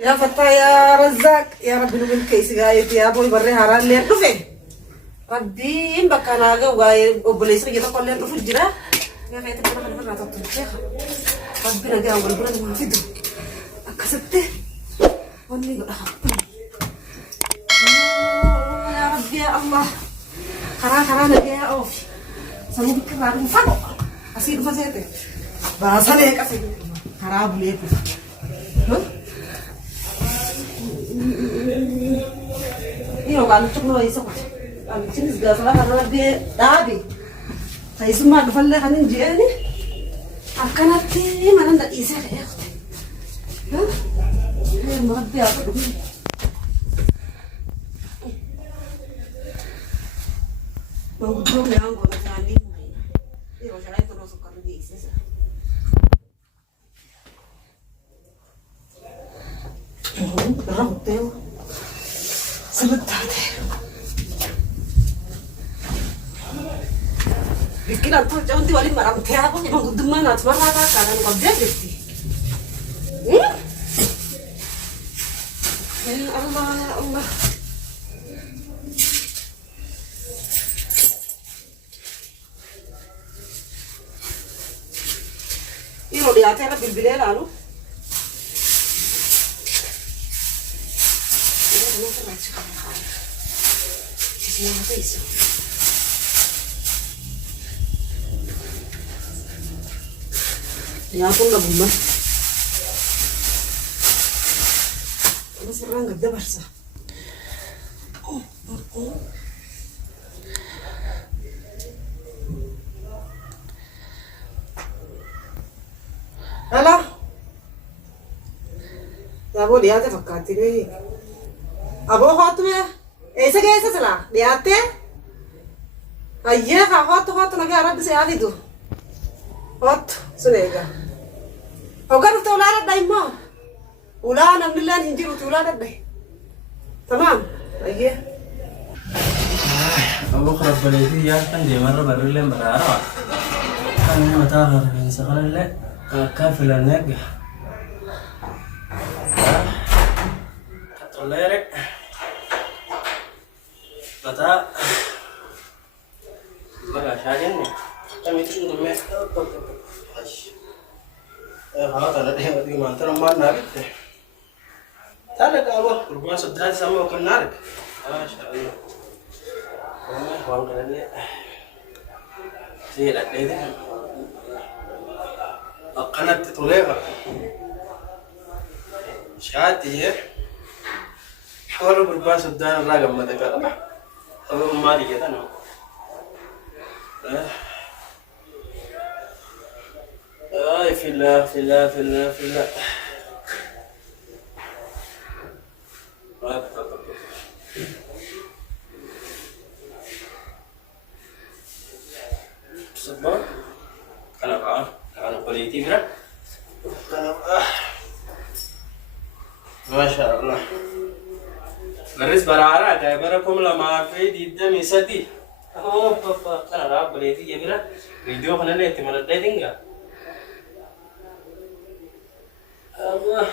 يا فتاة يا رزاق يا رب نقول كيس قايد يا ابوي بري هران لين دفه ربي بكانا غاي وبليس جيتا كل لين دفه جرا يا خيت انا خلنا تطلع ربي نجا اول برد ما فيدو اكسبت وني يا ربي يا الله خرا نجا اوف سمي بكرا مفاق اسيد فزيته باسالك اسيد خراب ليه iyo kan cuk no iso kan jenis gas lah karena dia tadi saya semua kefalle kan dia ni akan nanti mana ndak isa ya hah ini merabbi aku dulu mau dulu yang kau jadi ini orang lain terus suka di isa berang hotel sebentar deh. Bikin aku jangan diwali marah teh aku yang udah mana cuma rata karena kerja gitu. Ya Allah ya Allah. Ini lo lihat ya bil-bilnya lalu. Ya aku nggak bumat. Ini serang gede barsa. Alah. Ya वो लिया था फक्काती नहीं. अब वो हाथ में ऐसे कैसे चला लियाते अय्या हाथ लगे आराम से आ दो हाथ सुनेगा अगर तो उलाना दाइमा उलाना मिलन हिंदी तो उलाना दे تمام अय्या أبو خرب بلدي يا كان دي مرة بريلين برارا كان متاخر من سخن اللي كافل النجح كتر ليرك mata maga shagen ne kami tun gume hawa tana da yawa di mantar ma na rike ta daga awa kurban su da samu kan na rike masha Allah kuma hawan kan ne sai da dai da aqanat tulega shati he hawa kurban su da raga mata ka अब मारी गया था ना في الله صبر أنا قليتي برا ما شاء الله غرس برارا كاي بركم لما في ديدم يسدي بابا انا راب بليتي يبرا فيديو خلنا لي تمر دينغا الله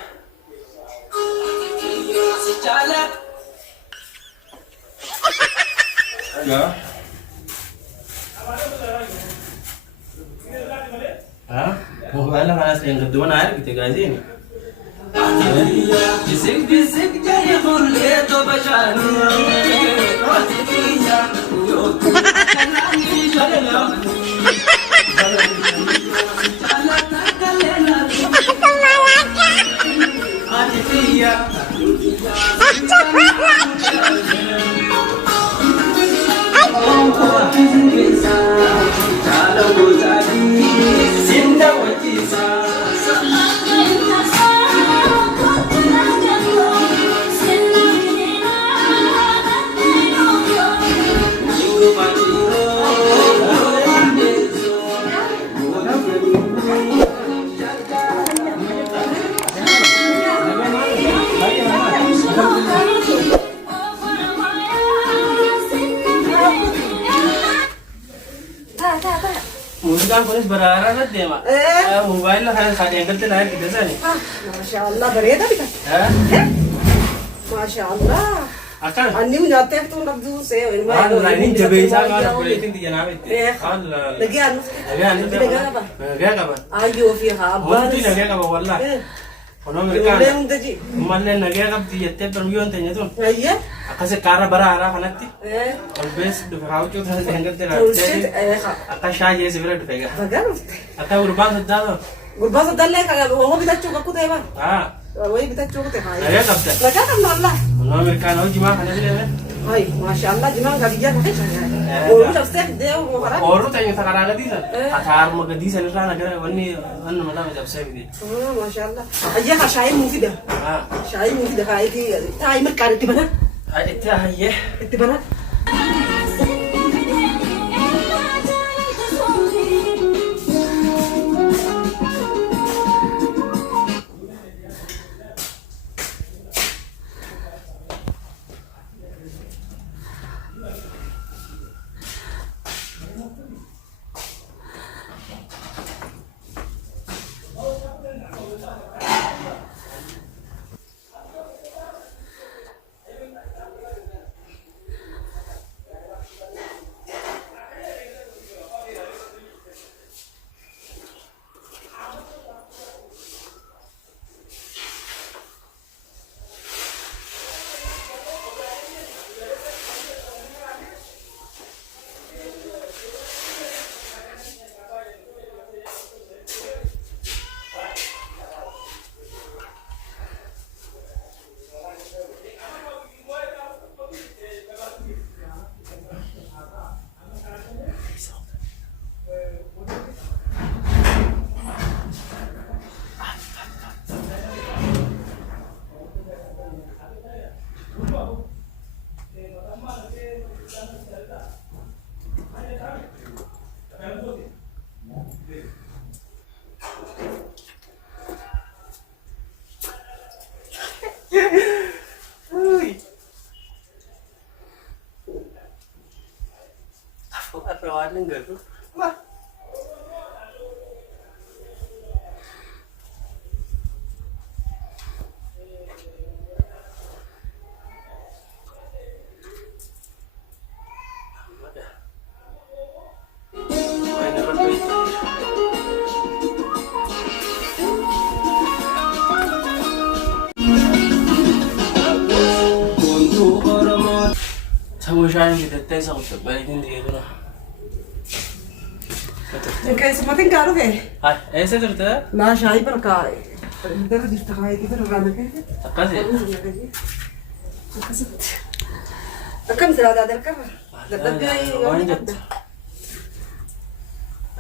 سجاله يا هو قال انا سين قدونا عارف تجازيني bisik jaya khurle to bachani rotiya yo kalani jalala chala kalena atiya chala gozali zinda wajisa mucaan kunis baraara irratti deema. Mobaayila kana kaadhiyaan galtee naa ergite sani. Masha Allah bareeda bita. Masha Allah. Akkan. Anni nyaattee fituun qabdu see. Allah inni jabeessaa maal koleetiin xiyya naa bitte. Allah. Nagaa nuuf. Nagaa qaba. Nagaa qaba. Ayyoo fi haa abbaan. Wanti nagaa qaba wallaahi. Kono Amerikaan. Mallee nagaa qabdi jettee barmiyoon teenya tun. Ayyee. Akkasi kaara baraara kanatti. Olbees dhufe haawucuu taasisan galtee naa. Akka shaayee sibira dhufe gaa. Nagaa dhufte. Akka gurbaan saddaa tun. Gurbaan saddaallee waan bitachuu kakku ta'e baan. Waan bitachuu kakku ta'e haa. Nagaa qabda. Nagaa qabna wallah. Kono Amerikaan hojii maa kana bilee. Hai, Masya Allah, jimaan gadiyyaa kan keessa. Oolu cabsee deemu karaa. Oolu ta'e karaa gadiisan. Akaaruma gadiisan irraa nagaa wanni mataa cabsee bide. Masya Allah. Ayyaa haa shaayii muu fida. Shaayii muu fida kaayitii taa'ii mirkaan itti bana. Itti hayyee. Itti bana. Perawan enggak tuh? Wah. Sama siya yung detes ako sa balikin dito na. कैसे मत करो के हां ऐसे करते हैं ना शाही पर का इधर दिखता है इधर लगाना के अक्का से कम से ज्यादा दर कर दब्बे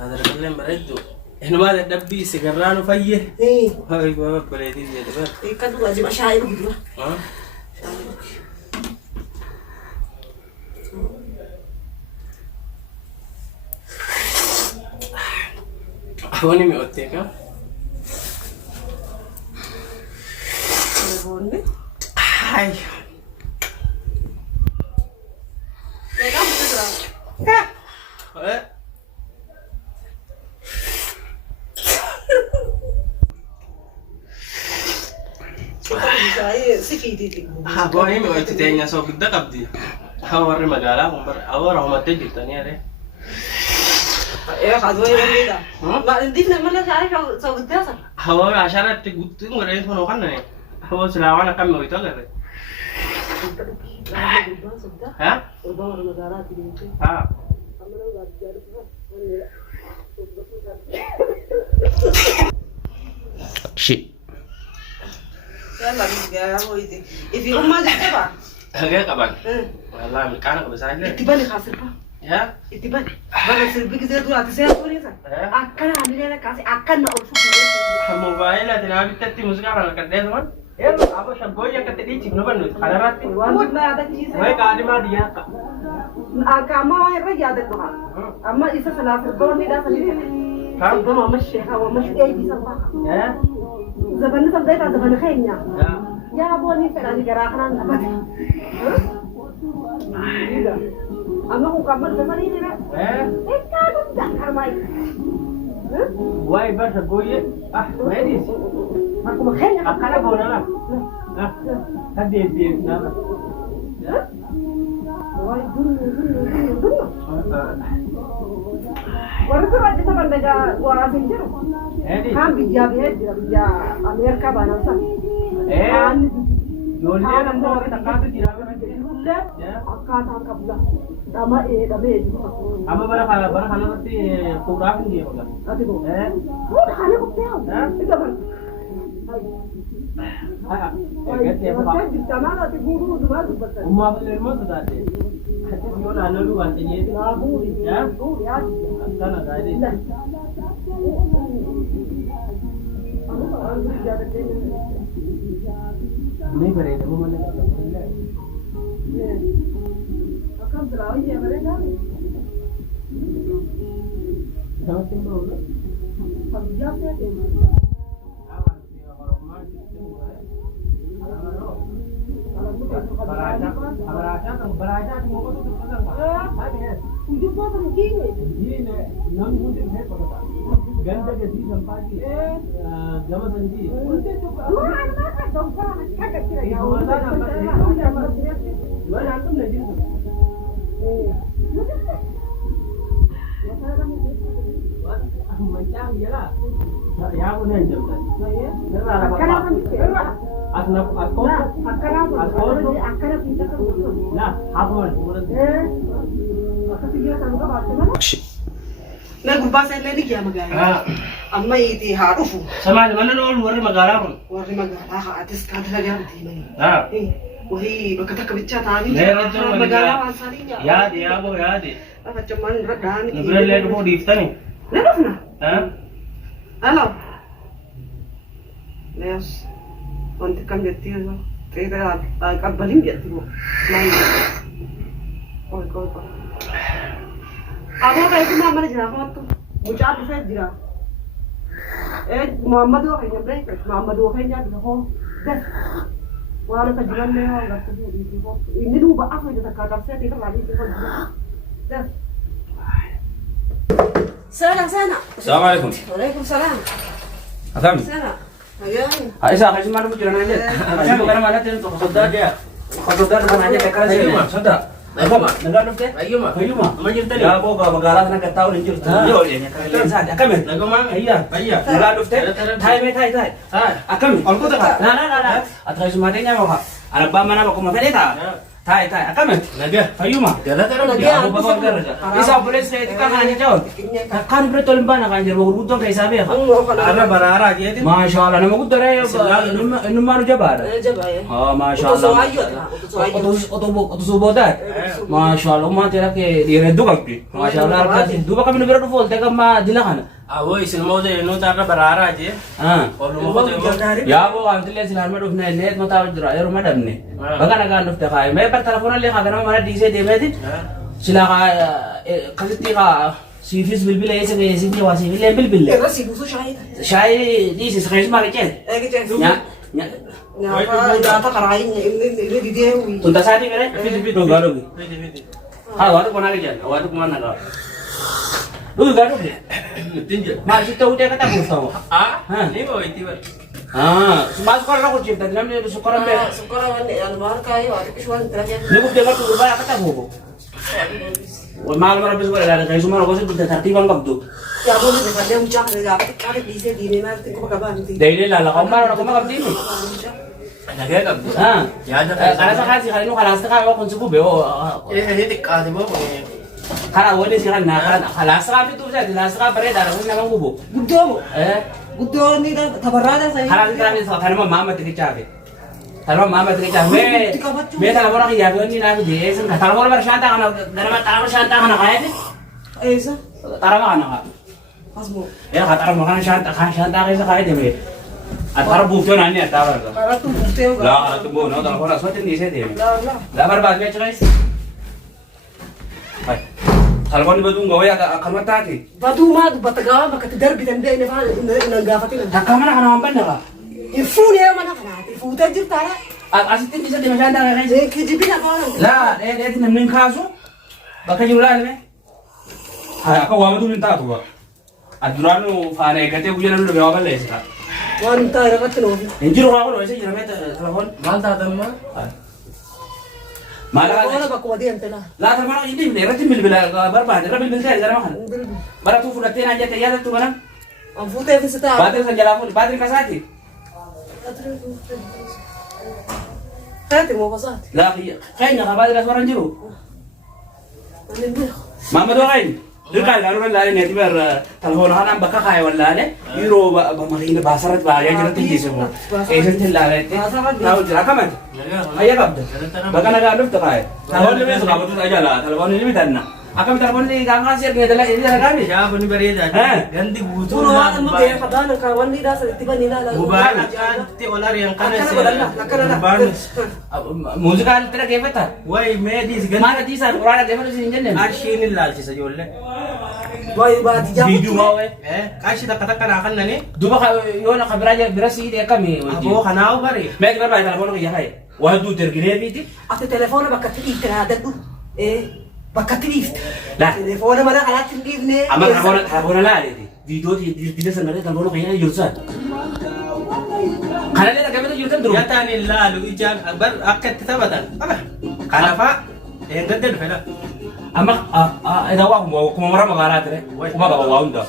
هذا الكلام بريدو هنا ما دبي سيجرانو فيه هاي بابا بلدي زي ده ايه كان واجب شاي بقول ها هوني ميوتيك ها هوني هاي لقام بتزرع Hawaan ini mau tanya soal kita kabdi. Hawaan magala, hawaan rumah teh gitu nih ada. Ya khadwa ya benda. Ma ndif na mala sa ka so gudda sa. Hawaan asharat teh gutu ngare itu nokan nih. Hawaan selawan akan mau itu agak. Ha? Ha. Shit. Yalla ya hoyde. Ifi umma jette ba? Agak kapan? Wallahi mereka nak besar aja. Itibani khasir ba? Ya? Itibani. Bana sirbi ki zai tura ta sai ko ne sa. Akan hamile na kasi akan na ulfu. Mobile ada nabi tadi musik apa nak deh teman? Ya, apa shabboy yang kata dia cipno banu. Khalarat. Wan na ada cheese. Wah, kadi mah dia. Kama ra yadat ba. Amma isa salat do ni da sali. Kam to ma sheha wa mash ay bi sabba. Ya? Zaban sa dai ta zaban khaynya. Ya. Ya bo ni fera ni gara khana na ba. Amma ko kamal da sali ni na. Ka dum da karmai. واي بس قوي ما يديس Aku makanya أكلا قونا لا هدي دي نعم Wah, dulu. Warga aja sama mereka orang sendiri. هدي Kan bija Amerika banasa. يولي أنا مو تكاد تجربة Ulle, akad kabla. Dama juga. أما برا خلا نتي كورا من دي ولا Ati ko. Udah kali ko tahu. Itu kan. كده يا بابا Kita mana ti guru dua betul. وما بالله تداتي حتى يقول أنا لو أنت جيت Guru ya ya. أنا قاعد नहीं करेगा वो मैंने Akan terawih ya mereka. समझते हो ना Kerja ya. Ujuk apa begini? गंदा के दी संपादी जमा संजी Dua anak kan dong kan kagak kira ya. dua antum lagi macam ya lah ya aku nih jam kan asnaf askor nah aku Na gurbaa illee ni yaa magaalaa. Amma itti haa dhufu. sama mana nol warri magaalaa kun Warri magaalaa haa atis kan talagaa miti. ah Wahii bakka takka bichaa ta'anii Leerra magaalaa waan isaanii yaa. yaade yaa boo yaade Akka cammaan irra dhahaa miti. nabirallee dhufuu dhiiftani Na dhufna. ah Hello. Yes. Wanti kam jettee ta'ee qabbaliin jetti moo. Koi. Abang kayak mana mana jira kamu tuh, muncul di sana jira. Muhammad dua kayaknya break, Muhammad dua kayaknya di sana. Dah, walau kajian deh, nggak tahu di sana. Ini dua apa itu tak kata saya tidak lagi di sana. Dah. Sana. Assalamualaikum. Waalaikumsalam. Asam. Sana. Ayo. Aisyah, kasih mana bujuran aja. Kasih bukan mana tuh untuk saudara aja. Saudara mana aja tekar aja. Ayo, saudara. Ayo, Mak. Naga dufte? Ayo, Mak. Majir tadi. Ya, boga magara na kataw ng jurta. Yo, yan ka. Sada, kami. Naga Mak. Ayya. Naga dufte? Thai. Akam. Onko ta ka? Na. Atray sumate niya mo ka. Alam ba man ako kumapelita? Thai. Akam. Naga. Ayo, Mak. Dala. Ya, ako ba magara. Isa pulis na ito ka kanya jaw. Kan betul ba na kanya rurudong kay sabi ka? ara barara dia tu Masya Allah, nama ku dere numar jabar. Jabay. Oh, Masya Allah. Oto subodat. Masya Allah, umma tera ke dire duga ki. Masya Allah, arka duga kami nubero fol teka ma dilakan. awo isil mo de no ta barara je Ah. kalau mo ko Ya bo am tile silan ma dufne net ma taw dira yaro madam ne. Baka naga dufte kay. May par telefon le ka kana ma dise de medit. Sila ka kasiti ka sifis bilbil ay sa kay sifis wa sifis bilbil. Terus ibu tuh syahid. Shay di sis kay ma ke. Gitu. Ya. Ngapa data karain ini di dia. Tunta sa di kare. Fit do galo gi. Ha wa to kona ke jan. Wa to kuma na ga. Lu galo ge. tinja Ma si to udah kata gusto mo. ah ni mo iti ba Ah, mas ko ra ko chip tadi namanya sukaran be. Sekarang ini almar kayu, ada kesuan terakhir. Ni ko de ka tu ba kata go. Wa mal mara bis ko ra kay sumara ko se tu tartiban kabdu. Ya boleh dekat dia ucap dia apa kali bisa di ini nanti kau kabar nanti. Dahil la ko mara ko makabdi ni. nagaya ka Ah. ya ada Kala sa kasi kala no kala sa ka ko subo be. hindi ka di mo Kala wala si kan na kala sa ka tu sa dila sa ka pare dara ko na mangubo. Gudo, Eh. gudo ni dah tabarada saya. Kala sa sa kana mama tiki chabe. Talo mama tiki chabe. Me talo mo na kiya ni na ko di. Sa talo mo na shanta kana dara talo shanta kana kaya ni. Esa, Tara kana ka. asmo. Ya kata mo kana shanta kaya sa kaya di me. At para bukto na niya tawar ko. Para tu bukti ho. La kala tumbo no talo ko na swat hindi sa di. La. La barbad me chais. Ay. Talo ko ni badung gawa ya kalmatati. Batu mah batagawa makat darbi tanda ini fa nanggafatin. Takama na kana mampan na ka. Ifun ya mana kana? Ifu tajir tara. At asitin di sa di masyanda ka kaya. Jadi kijibi na kawan. La, dahil namin kaso. Baka yung ulan eh. Ay, ako wama doon yung tato ba? Aduraanu faana eeggatee guyyaa namni dhufe waa balleessa. Waan hin taane irratti nuufi. Hin jiru waa kun ho'isee jiramee telefoon. Maal taatama? Telefoona bakkuma deemte laa. Laata mana hin dhibne irratti bilbila barbaade irra bilbiltee gara kana. Baratuu fudhattee naan jettee yaadattu kana. An fuuteef isa ta'a. Baatirii san jalaa fuudhi baatirii kasaati. Kaati moo kasaati? Laafi keenya kan baatirii aswarra hin jiru. Ani hin beeku. Maammadoo keenya. Dirqaa ilaaluu danda'anii neeti bara telefoona kanaan bakka kaayee wallaale yeroo makiina baasarratti baay'ee jiratti geessimu. Eessatti ilaaleetti taa'u jira akkamati. Hayya qabda. Bakka nagaa dhufte kaayee. Telefoonni beeku qaabatu tajaajila. Telefoonni ni bitanna. Akkam telefoonni gaafa asii argine dalagaafi. Shaafonni bareedaa. Gandi guutuu. Kun waan amma beeku qabaan kan wanni dhaasa itti bani ilaala. Gubaana caatti ol ari'an kana Muuziqaan itti dhageeffata. Wayi meediis gandi. Maal adiisaan quraana dhageeffatu siin jenne. Qarshiin ilaalchisa ijoollee. Wayi baati jaamu. Viidiyoo maa wayi. Qarshii takka takka naa kannani. Duuba yoo na bira sii akkami wajjin. Aboo kanaa bari. Meeqa barbaade telefoona kiyya kaaye. Waa hedduu erginee fiiti. Ati telefoona bakka itti dhiifte naa dadhu. Bakka itti dhiifte. Laa. Telefoona mana kanaatti hin dhiifne. Amma telefoona laaleeti. Viidiyoo diida sanarree telefoona kiyya jirtu sana. Kanallee dhagaamata jirtan duruma. Yataan ilaalu ijaan akka itti taphatan. Kanaafaa eeggadde dhufe laa. Amma edaa waa kuma mara magaalaa ture. Kuma qaba waa hunda.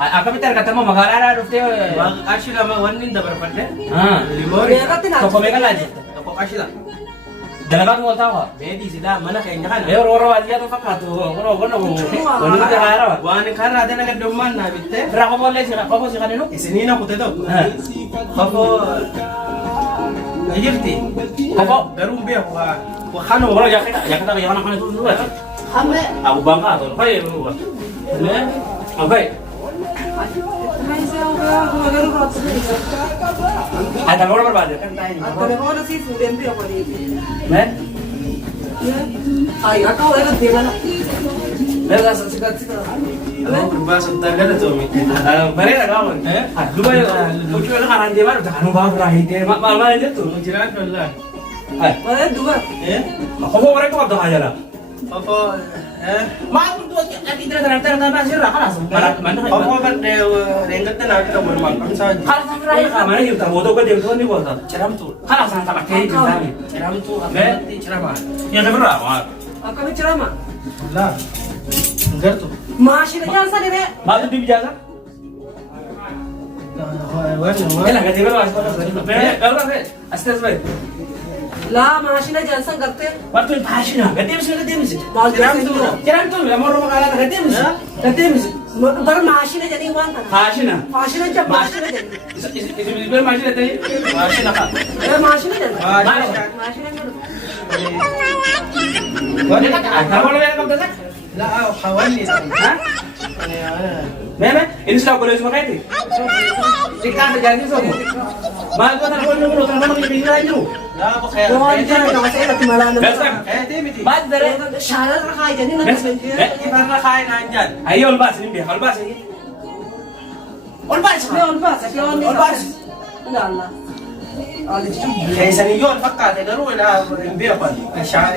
Akkamitti argatammoo magaalaa dhuftee. Qarshii lama wanni hin dabarfadde. Tokko meeqa laa jirta? Tokko qarshii lama. Dalagaan wal taa'aa. Meedii silaa mana keenya kana. Yeroo waadiyyaa fakkaatu wanni nuti haarawa. Waan karraa dalaga dommaan naa bittee. Irraa qomoollee qomoo si kaninu. Isiniina kute tokko. Qofoo jirti. Qofoo. Garuu beeku waa. Kanuma bara yakata yana kana tuh dulu. Hambe. Aku bangka tuh. Kayak dulu. Ne? Oke. Ada orang berbeda kan tanya. Telefoona sii fuudheen beeku ani. Ne? Ay akka wala deemana. Bela sikat. Berbahasa Tagalog tuh mikir. Mereka kawan. Dulu ya, lucu kan orang dia baru kan bawa berakhir dia mal itu tuh. Jiran lah. Wala dua. Kamu mereka waktu aja lah. Qofoo Maal tuh lagi ternyata sirah kan langsung. Mana qofoo badde reengatte naa kita walumaan qabsaa jiru. Kalau sampai raya kamar itu tahu tuh dia tuh nih buat. Ciramtuu. Kalau sampai tak kayak gitu tadi. Ciramtuu akkamitti ciramaa? Ya ada berapa? Akkami cirama. Laa gartu. Maashina jaansa dhibee. Maal tuh dibijakan? Elah gak tiba lah. Kalau astes baik. Laa maashina jaansa gartee. Waktu pasina, gak tiba sih. Maal Jangan tuh, ya mau rumah kalian gak tiba. Gak tiba sih. Bar maashina jedhanii waan kana. Pasina. Maashina jedhu maashina jedhu. Itu masih ada Maashina ka. Maashina jedhu. Maashina. Maashina jedhu. Wani kata, kamu lo yang kamu tahu? Laa hawani. Hah? Meme, ini sudah boleh semua kayak Ikan terjadi semua. Mahal gua telepon dulu, telepon lagi pinggir aja lu. Laa ko kaya. Waan jana ka kasi ati malana. Besok. Timiti. Bahas dari. Shala ra kaya jedhanii na Ibarra kain nandyan. Ayo olbas ini dia, olbas ini. Olbas. Olbas. Olbas. Allah. Keesanii yoo fakkaate garuu hin beekan.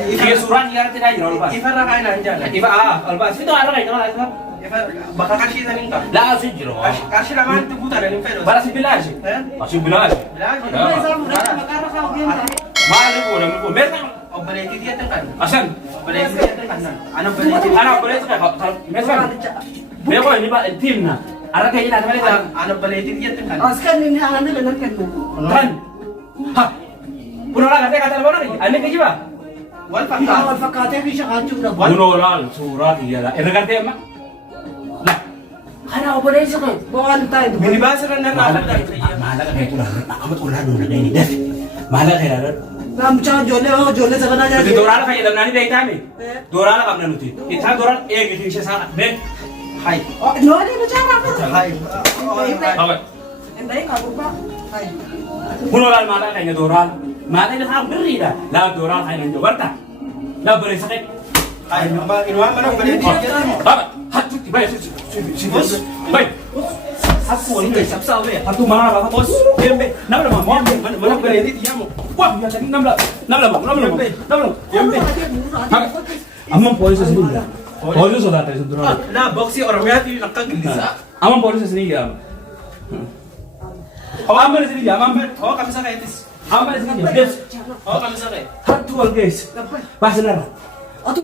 Iya surat dia tidak ada olbas. Ibarra kain nandyan. Iba olbas itu ada kayak mana? Bakka qarshii saniin qaba. Lah sih jiro. Qarshii lamaan guutaan hin fedhu. Bara si bilas. Masih bilas. Mahal itu, nama itu. Besok. Obboleettii diyyatan kan. Asan. Obboleettii diyyatan kan. Ana obboleettii. Anak boleh sekarang. Besok. Beko ini pak tim na. Ada kayak ini ada lagi. Ana obboleettii diyyatan kan. Askan ni halan ni benar kan. Kan. Ha. Puno lang kata mo na rin. Ano kayo ba? Wal Wal fakkaate. fakkaatee fi shaqaachuu dha. Puno lang surat iya lah. Ergarte ma. Lah. Kana ako boleh sekarang. Waan tayo. Minibaasa ran na Mahal ka kayak ulah. Akamat ulah nuna kayak ini. Mahal kayak Ramcha jolle sabana ja. Jadi dorala kayak dalam nani dayta mi. Dorala kam nanuti. Itha doral gitu sih sa. Be. Hai. No ni bicara apa? Hai. Oke. Endai ka rupa. Hai. Puno lang mahal kayak doral. Mahal ini kam beri dah. Lah doral kayak Jakarta. Lah boleh sakit. Hai. Inuwa man obboleettii diyyatan. Baba. Hatu tiba ya. Baik. Aku ini sabsaw be. Hatu mana ba? Bos. Dembe. Nama nama mo. Mana obboleettii diyyamu. Wah, biasa ni 16. Yembe. Amma polis sendiri. Polis sudah ada sendiri. Laa boksii Oromiyaatiif akka gillisa. Aman polisi sini ya. Aman sini ya, aman. Oh, kami sa kaitis. Aman sini ya. Des. Oh, kami sa kay. Hatu al guys. Pas na.